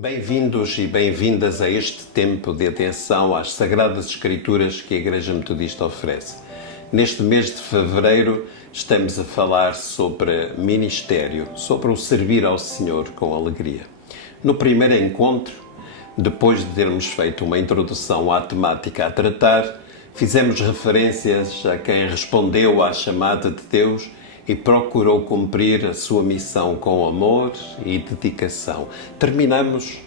Bem-vindos e bem-vindas a este tempo de atenção às Sagradas Escrituras que a Igreja Metodista oferece. Neste mês de fevereiro estamos a falar sobre ministério, sobre o servir ao Senhor com alegria. No primeiro encontro, depois de termos feito uma introdução à temática a tratar, fizemos referências a quem respondeu à chamada de Deus e procurou cumprir a sua missão com amor e dedicação. Terminamos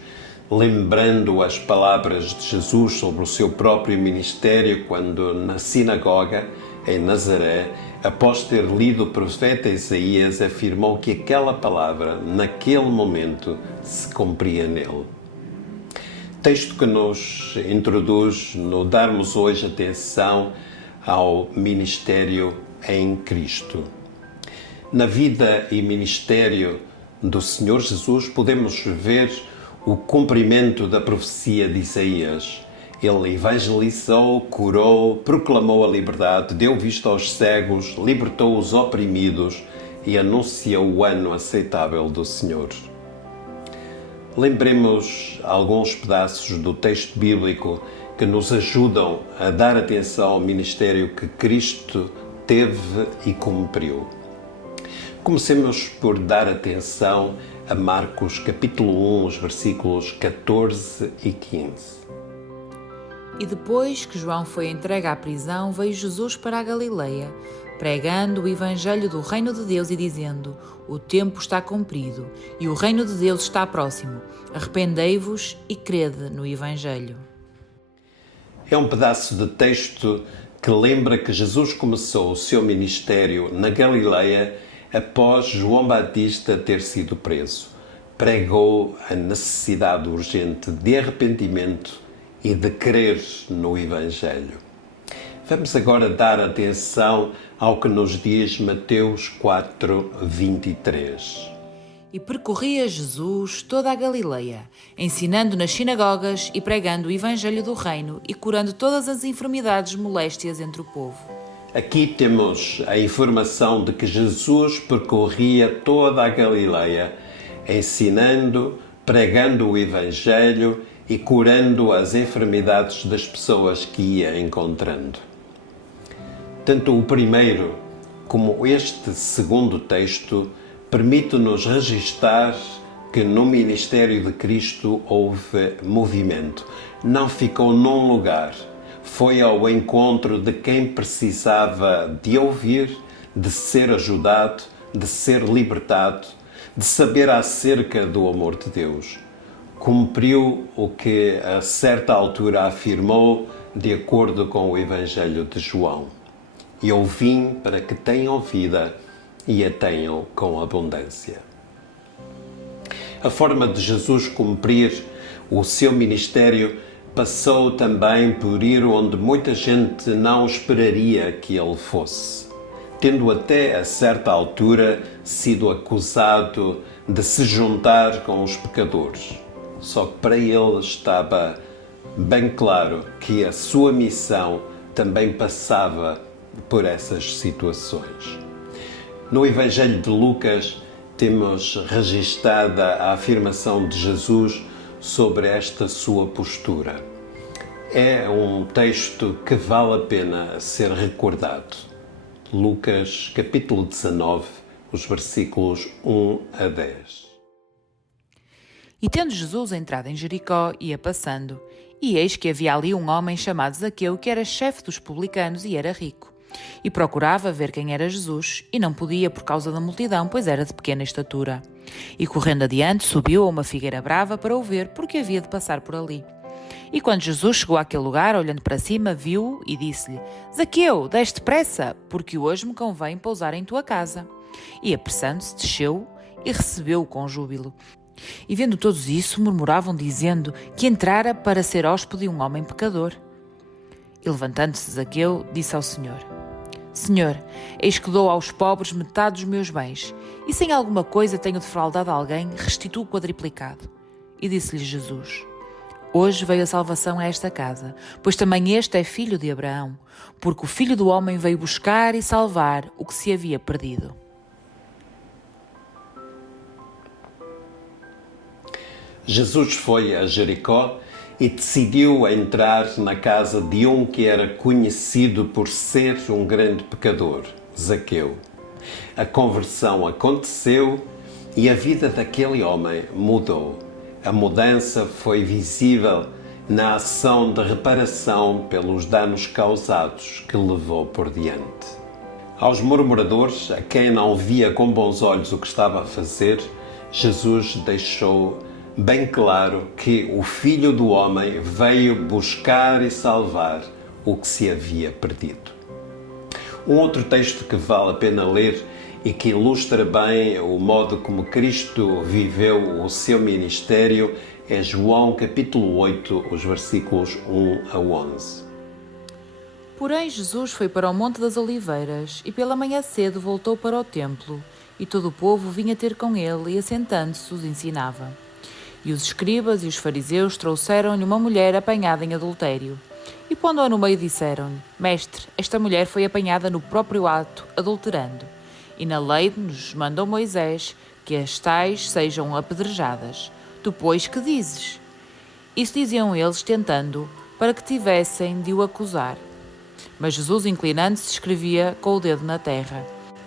lembrando as palavras de Jesus sobre o seu próprio ministério quando, na sinagoga, em Nazaré, após ter lido o profeta Isaías, afirmou que aquela palavra, naquele momento, se cumpria nele. Texto que nos introduz no darmos hoje atenção ao ministério em Cristo. Na vida e ministério do Senhor Jesus podemos ver o cumprimento da profecia de Isaías. Ele evangelizou, curou, proclamou a liberdade, deu vista aos cegos, libertou os oprimidos e anunciou o ano aceitável do Senhor. Lembremos alguns pedaços do texto bíblico que nos ajudam a dar atenção ao ministério que Cristo teve e cumpriu. Comecemos por dar atenção a Marcos capítulo 1, os versículos 14 e 15. E depois que João foi entregue à prisão, veio Jesus para a Galileia, pregando o evangelho do reino de Deus e dizendo: o tempo está cumprido e o reino de Deus está próximo. Arrependei-vos e crede no evangelho. É um pedaço de texto que lembra que Jesus começou o seu ministério na Galileia após João Batista ter sido preso. Pregou a necessidade urgente de arrependimento e de crer no Evangelho. Vamos agora dar atenção ao que nos diz Mateus 4, 23. E percorria Jesus toda a Galileia, ensinando nas sinagogas e pregando o evangelho do reino e curando todas as enfermidades moléstias entre o povo. Aqui temos a informação de que Jesus percorria toda a Galileia, ensinando, pregando o Evangelho e curando as enfermidades das pessoas que ia encontrando. Tanto o primeiro como este segundo texto permite-nos registar que no ministério de Cristo houve movimento. Não ficou num lugar. Foi ao encontro de quem precisava de ouvir, de ser ajudado, de ser libertado, de saber acerca do amor de Deus. Cumpriu o que a certa altura afirmou de acordo com o Evangelho de João. Eu vim para que tenham vida e a tenham com abundância. A forma de Jesus cumprir o seu ministério passou também por ir onde muita gente não esperaria que ele fosse, tendo até a certa altura sido acusado de se juntar com os pecadores. Só que para ele estava bem claro que a sua missão também passava por essas situações. No Evangelho de Lucas temos registada a afirmação de Jesus sobre esta sua postura. É um texto que vale a pena ser recordado. Lucas, capítulo 19, os versículos 1 a 10. E tendo Jesus entrado em Jericó, ia passando, e eis que havia ali um homem chamado Zaqueu, que era chefe dos publicanos e era rico. E procurava ver quem era Jesus, e não podia por causa da multidão, pois era de pequena estatura. E correndo adiante, subiu a uma figueira brava para o ver, porque havia de passar por ali. E quando Jesus chegou àquele lugar, olhando para cima, viu-o e disse-lhe: Zaqueu, desce depressa, porque hoje me convém pousar em tua casa. E apressando-se, desceu e recebeu-o com júbilo. E vendo todos isso, murmuravam, dizendo que entrara para ser hóspede um homem pecador. E levantando-se Zaqueu, disse ao Senhor: Senhor, eis que dou aos pobres metade dos meus bens, e se em alguma coisa tenho defraudado alguém, restituo quadriplicado. E disse-lhe Jesus: Hoje veio a salvação a esta casa, pois também este é filho de Abraão, porque o Filho do Homem veio buscar e salvar o que se havia perdido. Jesus foi a Jericó e decidiu entrar na casa de um que era conhecido por ser um grande pecador, Zaqueu. A conversão aconteceu e a vida daquele homem mudou. A mudança foi visível na ação de reparação pelos danos causados que levou por diante. Aos murmuradores, a quem não via com bons olhos o que estava a fazer, Jesus deixou bem claro que o Filho do Homem veio buscar e salvar o que se havia perdido. Um outro texto que vale a pena ler e que ilustra bem o modo como Cristo viveu o seu ministério é João capítulo 8, os versículos 1 a 11. Porém, Jesus foi para o Monte das Oliveiras e pela manhã cedo voltou para o templo, e todo o povo vinha ter com ele e, assentando-se, os ensinava. E os escribas e os fariseus trouxeram-lhe uma mulher apanhada em adultério. E pondo-a no meio disseram-lhe: Mestre, esta mulher foi apanhada no próprio ato, adulterando. E na lei nos mandou Moisés que as tais sejam apedrejadas. Tu, pois, que dizes? Isso diziam eles, tentando, para que tivessem de o acusar. Mas Jesus, inclinando-se, escrevia com o dedo na terra.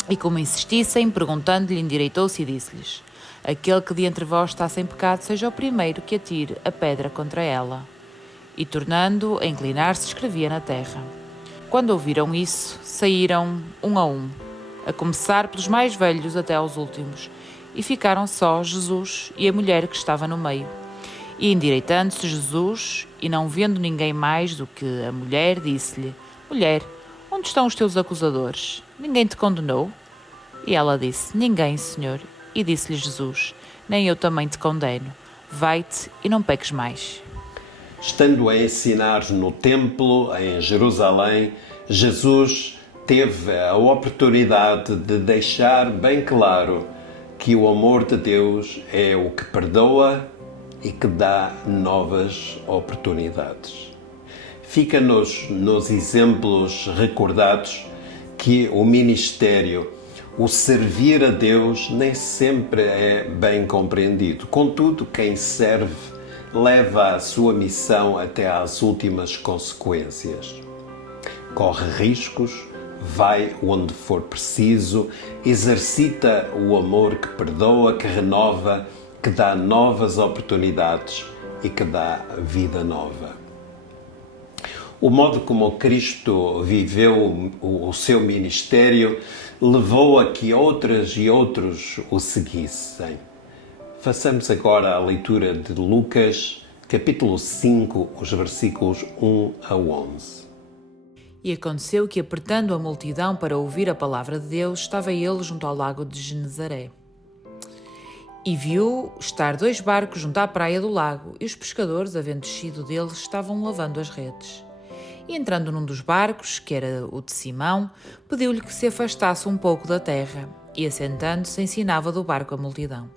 E como insistissem, perguntando-lhe, endireitou-se e disse-lhes: Aquele que de entre vós está sem pecado, seja o primeiro que atire a pedra contra ela. E tornando a inclinar-se, escrevia na terra. Quando ouviram isso, saíram um, a começar pelos mais velhos até aos últimos, e ficaram só Jesus e a mulher que estava no meio. E endireitando-se Jesus, e não vendo ninguém mais do que a mulher, disse-lhe: Mulher, onde estão os teus acusadores? Ninguém te condenou? E ela disse: Ninguém, Senhor. E disse-lhe Jesus: Nem eu também te condeno. Vai-te e não peques mais. Estando a ensinar no templo, em Jerusalém, Jesus teve a oportunidade de deixar bem claro que o amor de Deus é o que perdoa e que dá novas oportunidades. Fica-nos nos exemplos recordados que o ministério, o servir a Deus, nem sempre é bem compreendido. Contudo, quem serve leva a sua missão até às últimas consequências. Corre riscos, vai onde for preciso, exercita o amor que perdoa, que renova, que dá novas oportunidades e que dá vida nova. O modo como Cristo viveu o seu ministério levou a que outras e outros o seguissem. Façamos agora a leitura de Lucas, capítulo 5, os versículos 1 a 11. E aconteceu que, apertando a multidão para ouvir a palavra de Deus, estava ele junto ao lago de Genezaré. E viu estar 2 barcos junto à praia do lago, e os pescadores, havendo descido deles, estavam lavando as redes. E entrando num dos barcos, que era o de Simão, pediu-lhe que se afastasse um pouco da terra, e assentando-se ensinava do barco a multidão.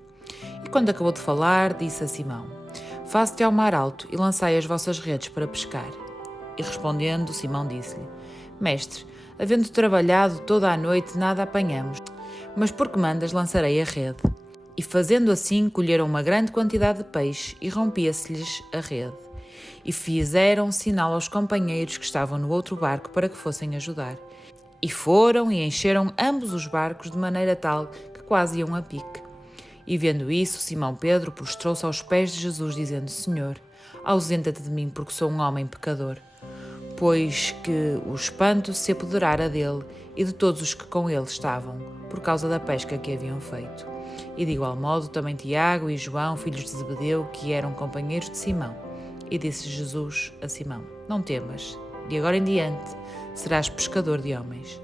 E quando acabou de falar, disse a Simão: Faze-te ao mar alto e lançai as vossas redes para pescar. E respondendo, Simão disse-lhe: Mestre, havendo trabalhado toda a noite, nada apanhamos, mas porque mandas, lançarei a rede. E fazendo assim, colheram uma grande quantidade de peixe e rompia-se-lhes a rede. E fizeram sinal aos companheiros que estavam no outro barco para que fossem ajudar. E foram e encheram ambos os barcos de maneira tal que quase iam a pique. E vendo isso, Simão Pedro prostrou-se aos pés de Jesus, dizendo: Senhor, ausenta-te de mim, porque sou um homem pecador. Pois que o espanto se apoderara dele e de todos os que com ele estavam, por causa da pesca que haviam feito. E de igual modo também Tiago e João, filhos de Zebedeu, que eram companheiros de Simão. E disse Jesus a Simão: Não temas, de agora em diante serás pescador de homens.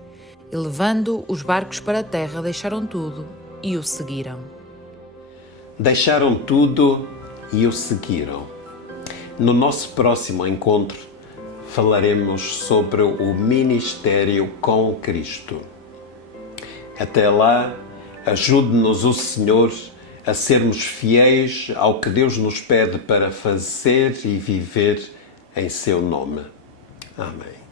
E levando os barcos para a terra, deixaram tudo e o seguiram. Deixaram tudo e o seguiram. No nosso próximo encontro, falaremos sobre o ministério com Cristo. Até lá, ajude-nos o Senhor a sermos fiéis ao que Deus nos pede para fazer e viver em seu nome. Amém.